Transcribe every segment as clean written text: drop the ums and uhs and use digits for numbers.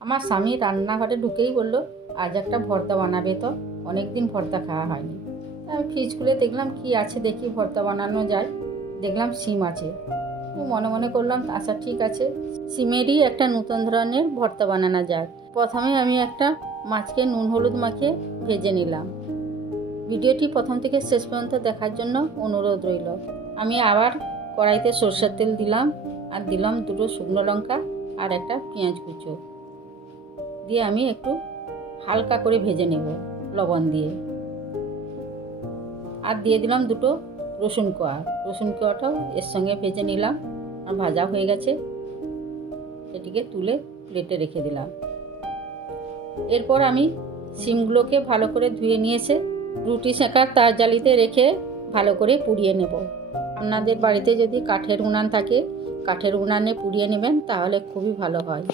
আমার স্বামী রান্নাঘরে ঢুকেই বলল, আজ একটা ভর্তা বানাবে তো, অনেক দিন ভর্তা খাওয়া হয়নি। আমি ফ্রিজ খুলে দেখলাম কি আছে, দেখি ভর্তা বানানো যায়। দেখলাম সিম আছে। মনে মনে করলাম আচ্ছা ঠিক আছে, সিমেরই একটা নতুন ধরনের ভর্তা বানানো যায়। প্রথমে আমি একটা মাছকে নুন হলুদ মাখিয়ে ভেজে নিলাম। ভিডিওটি প্রথম থেকে শেষ পর্যন্ত দেখার জন্য অনুরোধ রইল। আমি আবার কড়াইতে সরষের তেল দিলাম, আর দিলাম 2 শুকনো লঙ্কা আর একটা পেঁয়াজ কুচো দিয়ে আমি একটু হালকা করে ভেজে নেব লবণ দিয়ে। আর দিয়ে দিলাম 2 রসুন কোয়াটাও এর সঙ্গে ভেজে নিলাম। আর ভাজা হয়ে গেছে, এটিকে তুলে প্লেটে রেখে দিলাম। এরপর আমি সিমগুলোকে ভালো করে ধুয়ে নিয়েছে রুটি সেঁকার তার জালিতে রেখে ভালো করে পুড়িয়ে নেব। আপনাদের বাড়িতে যদি কাঠের উনান থাকে, কাঠের উনানে পুড়িয়ে নেবেন, তাহলে খুবই ভালো হয়।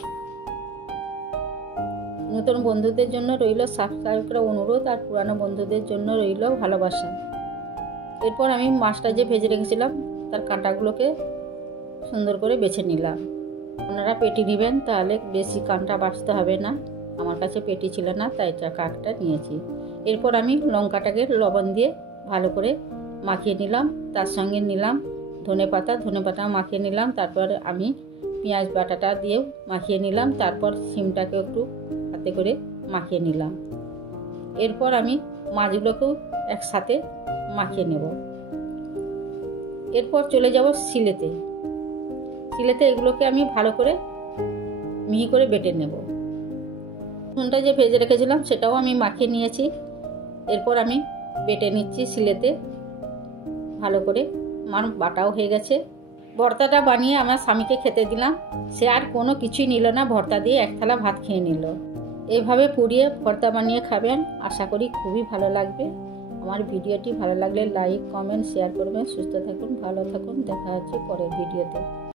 নতুন বন্ধুদের জন্য রইল সাবস্ক্রাইব করা অনুরোধ, আর পুরানো বন্ধুদের জন্য রইল ভালোবাসা। এরপর আমি মাছটা যে ভেজে রেখেছিলাম তার কাঁটাগুলোকে সুন্দর করে বেছে নিলাম। আপনারা পেটি নেবেন, তাহলে বেশি কাঁটা বাছতে হবে না। আমার কাছে পেটি ছিল না, তাই কাঁটা নিয়েছি। এরপর আমি লঙ্কাটাকে লবণ দিয়ে ভালো করে মাখিয়ে নিলাম। তার সঙ্গে নিলাম ধনেপাতা মাখিয়ে নিলাম। তারপর আমি পেঁয়াজ বাটাটা দিয়েও মাখিয়ে নিলাম। তারপর সিমটাকে একটু হাতে করে মাখিয়ে নিলাম। এরপর আমি মাছগুলোকেও একসাথে মাখিয়ে নেব। এরপর চলে যাব শিলেতে এগুলোকে আমি ভালো করে মিহি করে বেটে নেব। রসুনটা যে ভেজে রেখেছিলাম সেটাও আমি মাখিয়ে নিয়েছি। এরপর আমি বেটে নিচ্ছি শিলেতে ভালো করে। আমার বাটাও হয়ে গেছে। ভর্তাটা বানিয়ে আমার স্বামীকে খেতে দিলাম। সে আর কোনো কিছুই নিল না, ভর্তা দিয়ে 1 থালা ভাত খেয়ে নিল। এইভাবে পুড়িয়ে ভর্তা বানিয়ে খাবেন, আশা করি খুবই ভালো লাগবে। আমার ভিডিওটি ভালো লাগলে লাইক, কমেন্ট, শেয়ার করবেন। সুস্থ থাকুন, ভালো থাকুন। দেখা হচ্ছে পরের ভিডিওতে।